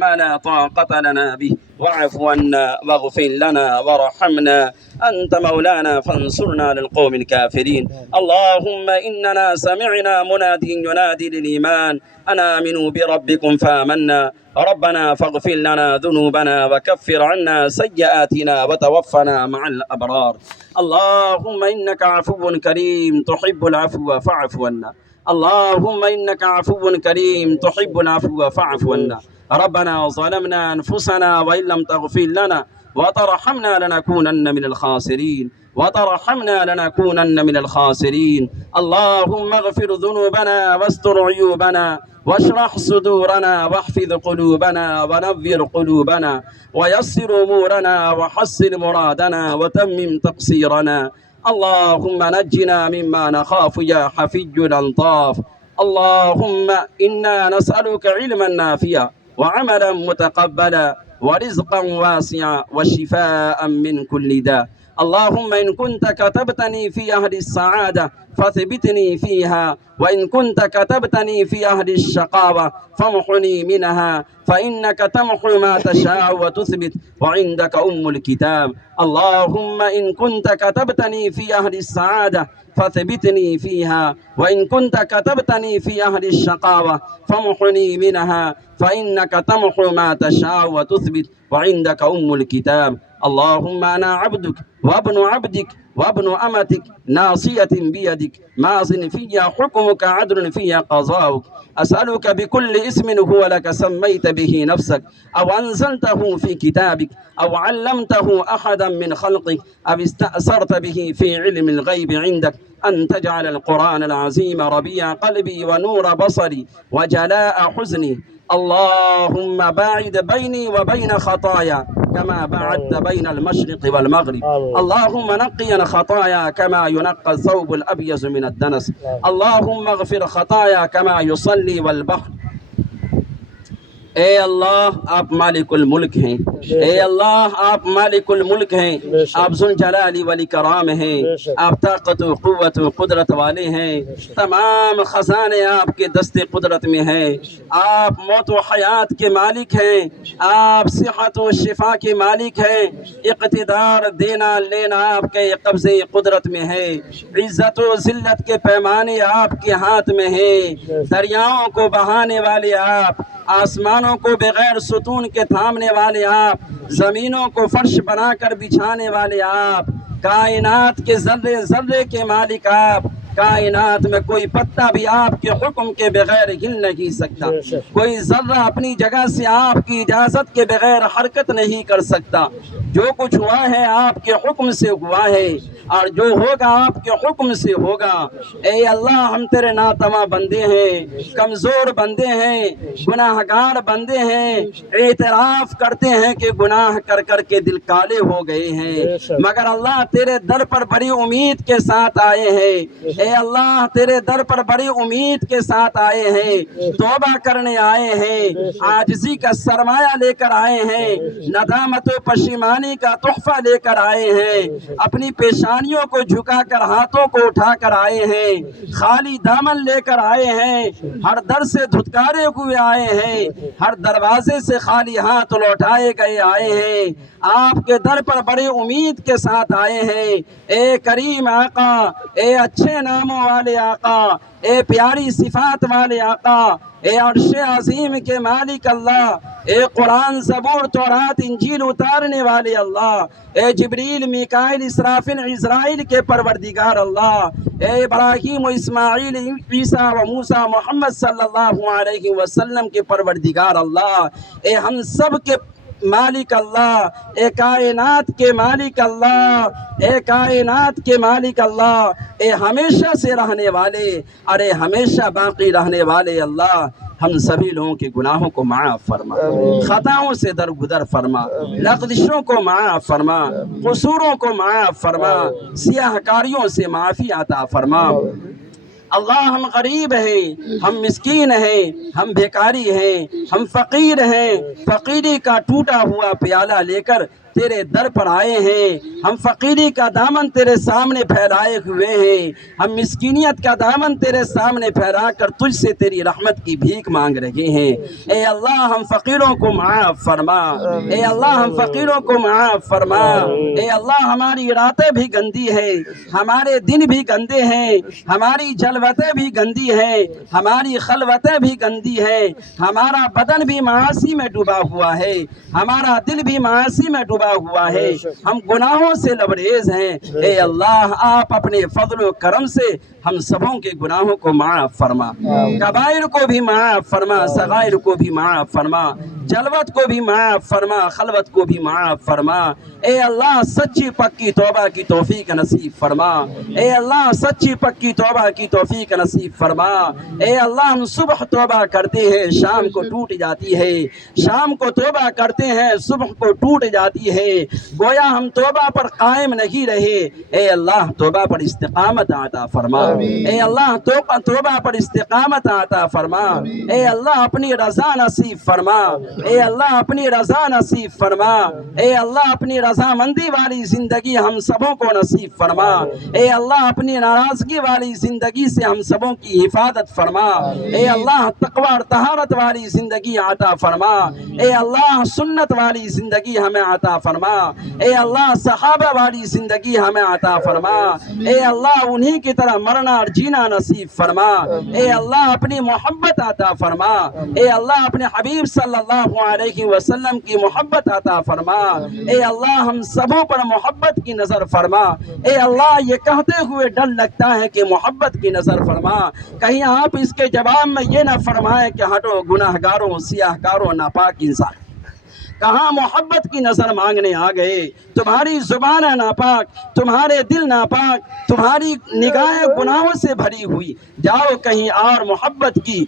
ما لا طاقة لنا به واعف عنا واغفر لنا وارحمنا أنت مولانا فانصرنا للقوم الكافرين. اللهم إننا سمعنا منادي ينادي للإيمان أن آمنوا بربكم فآمنا ربنا فاغفر لنا ذنوبنا وكفر عنا سيئاتنا وتوفنا مع الأبرار. اللهم إنك عفو كريم تحب العفو فاعف عنا. اللهم إنك عفو كريم تحب العفو فاعف عنا. ربنا ظلمنا أنفسنا وإن لم تغفر لنا وترحمنا لنكونن من الخاسرين من الخاسرين. اللهم اغفر ذنوبنا واستر عيوبنا واشرح صدورنا واحفظ قلوبنا ونور قلوبنا ويسر أمورنا وحسن مرادنا وتمم تقصيرنا. اللهم نجنا مما نخاف يا حفي الألطاف. اللهم إنا نسألك علما نافعا وعملا متقبلا ورزقا واسعا وشفاء من كل داء. اللهم إن كنت كتبتني في أهل السعادة فثبتني فيها، وإن كنت كتبتني في أهل الشقاوة فامحني منها، فإنك تمحو ما تشاء وتثبت وعندك أم الكتاب. اللهم إن كنت كتبتني في أهل السعادة فثبتني فيها، وإن كنت كتبتني في أهل الشقاوة فامحني منها، فإنك تمحو ما تشاء وتثبت وعندك أم الكتاب. اللهم أنا عبدك وابن عبدك وابن أمتك ناصية بيدك ماض في حكمك عدل في قضاؤك. أسألك بكل اسم هو لك سميت به نفسك أو أنزلته في كتابك أو علمته أحدا من خلقك أو استأثرت به في علم الغيب عندك أن تجعل القرآن العظيم ربيع قلبي ونور بصري وجلاء حزني. اللهم باعد بيني وبين خطايا كما بعدت بين المشرق والمغرب. اللهم نقي خطايا كما ينقى الثوب الأبيض من الدنس. اللهم اغفر خطايا كما يصلي والبحر. اے اللہ آپ مالک الملک ہیں، اے اللہ آپ مالک الملک ہیں، آپ ذوالجلال والاکرام ہیں، آپ طاقت و قوت و قدرت والے ہیں، تمام خزانے آپ کے دست قدرت میں ہیں، آپ موت و حیات کے مالک ہیں، آپ صحت و شفا کے مالک ہیں، اقتدار دینا لینا آپ کے قبضے قدرت میں ہے، عزت و ذلت کے پیمانے آپ کے ہاتھ میں ہیں، دریاؤں کو بہانے والے آپ، آسمانوں کو بغیر ستون کے تھامنے والے آپ، زمینوں کو فرش بنا کر بچھانے والے آپ، کائنات کے ذرے ذرے کے مالک آپ، کائنات میں کوئی پتا بھی آپ کے حکم کے بغیر ہل نہیں سکتا، کوئی ذرہ اپنی جگہ سے آپ کی اجازت کے بغیر حرکت نہیں کر سکتا۔ جو کچھ ہوا ہے آپ کے حکم سے ہوا ہے اور جو ہوگا آپ کے حکم سے ہوگا۔ اے اللہ ہم تیرے ناتواں بندے ہیں، کمزور بندے ہیں، گناہ گار بندے ہیں، اعتراف کرتے ہیں کہ گناہ کر کر کے دل کالے ہو گئے ہیں، مگر اللہ تیرے در پر بڑی امید کے ساتھ آئے ہیں۔ اے اللہ تیرے در پر بڑی امید کے ساتھ آئے ہیں، توبہ کرنے آئے ہیں، عاجزی کا سرمایہ لے کر آئے ہیں، ندامت و پشیمانی کا تحفہ لے کر آئے ہیں، اپنی پیشانیوں کو جھکا کر ہاتھوں کو اٹھا کر آئے ہیں، خالی دامن لے کر آئے ہیں، ہر در سے دھتکارے ہوئے آئے ہیں، ہر دروازے سے خالی ہاتھ لوٹائے گئے آئے ہیں، آپ کے در پر بڑی امید کے ساتھ آئے ہیں۔ اے کریم آقا، اے اچھے ناموں والے آقا، اے پیاری صفات والے آقا، اے عرش عظیم کے مالک اللہ، اے قرآن زبور تورات انجیل اتارنے والے اللہ، اے جبریل میکائیل اسرافیل عزرائیل کے پروردگار اللہ، اے ابراہیم و اسماعیل عیسیٰ و موسیٰ محمد صلی اللہ علیہ وسلم کے پروردگار اللہ، اے ہم سب کے مالک اللہ، اے کائنات کے مالک اللہ، اے کائنات کے مالک اللہ، اے ہمیشہ سے رہنے والے اور اے ہمیشہ باقی رہنے والے اللہ، ہم سبھی لوگوں کے گناہوں کو معاف فرما، خطاؤں سے درگزر فرما، لغزشوں کو معاف فرما، قصوروں کو معاف فرما، سیاہ کاریوں سے معافی عطا فرما۔ اللہ ہم غریب ہیں، ہم مسکین ہیں، ہم بھیکاری ہیں، ہم فقیر ہیں، فقیری کا ٹوٹا ہوا پیالہ لے کر تیرے در پر آئے ہیں، ہم فقیری کا دامن تیرے سامنے پھیلائے ہوئے ہیں، ہم مسکینیت کا دامن تیرے سامنے پھیلا کر تجھ سے تیری رحمت کی بھیک مانگ رہے ہیں۔ اے اللہ ہم فقیروں کو معاف فرما، اے اللہ ہم فقیروں کو معاف فرما، اے اللہ ہماری راتیں بھی گندی ہے، ہمارے دن بھی گندے ہیں، ہماری جلوتیں بھی گندی ہیں، ہماری خلوتیں بھی گندی ہیں، ہمارا بدن بھی معاصی میں ڈوبا ہوا ہے، ہمارا دل بھی معاصی میں ڈوبا ہوا ہے، ہم گناہوں سے لبریز ہیں۔ اے اللہ آپ اپنے فضل و کرم سے ہم سبوں کے گناہوں کو معاف فرما، کبائر کو بھی معاف فرما، صغائر کو بھی معاف فرما، جلوت کو بھی معاف فرما، خلوت کو بھی معاف فرما۔ اے اللہ سچی پکی توبہ کی توفیق نصیب فرما، اے اللہ سچی پکی توبہ کی توفیق نصیب فرما۔ اے اللہ ہم صبح توبہ کرتے ہیں شام کو ٹوٹ جاتی ہے، شام کو توبہ کرتے ہیں صبح کو ٹوٹ جاتی ہے، گویا ہم توبہ پر قائم نہیں رہے۔ اے اللہ توبہ پر استقامت عطا فرما، اے اللہ توبہ پر استقامت عطا فرما، اے اللہ اپنی رضا نصیب فرما، اے اللہ اپنی رضا نصیب فرما، اے اللہ اپنی رضامندی والی زندگی ہم سبوں کو نصیب فرما، اے اللہ اپنی ناراضگی والی زندگی سے ہم سبوں کی حفاظت فرما، اے اللہ تقوی اور طہارت والی زندگی عطا فرما، اے اللہ سنت والی زندگی ہمیں عطا فرما، اے اللہ صحابہ والی زندگی ہمیں عطا فرما، اے اللہ انہی کی طرح مرنا اور جینا نصیب فرما، اے اللہ اپنی محبت عطا فرما، اے اللہ اپنے حبیب صلی اللہ علیہ وسلم کی محبت عطا فرما، اے اللہ ہم سبوں پر محبت کی نظر فرما۔ اے اللہ یہ کہتے ہوئے ڈر لگتا ہے کہ محبت کی نظر فرما، کہیں آپ اس کے جواب میں یہ نہ فرمائیں کہ ہٹو گناہ گاروں سیاہ کاروں ناپاک انسان، کہاں محبت کی نظر مانگنے آ گئے، تمہاری زبان ناپاک، تمہارے دل ناپاک، تمہاری نگاہیں گناہوں سے بھری ہوئی، جاؤ کہیں اور محبت کی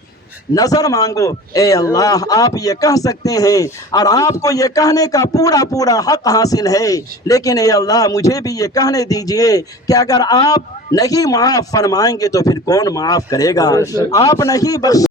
نظر مانگو۔ اے اللہ آپ یہ کہہ سکتے ہیں اور آپ کو یہ کہنے کا پورا پورا حق حاصل ہے، لیکن اے اللہ مجھے بھی یہ کہنے دیجئے کہ اگر آپ نہیں معاف فرمائیں گے تو پھر کون معاف کرے گا؟ آپ نہیں بخش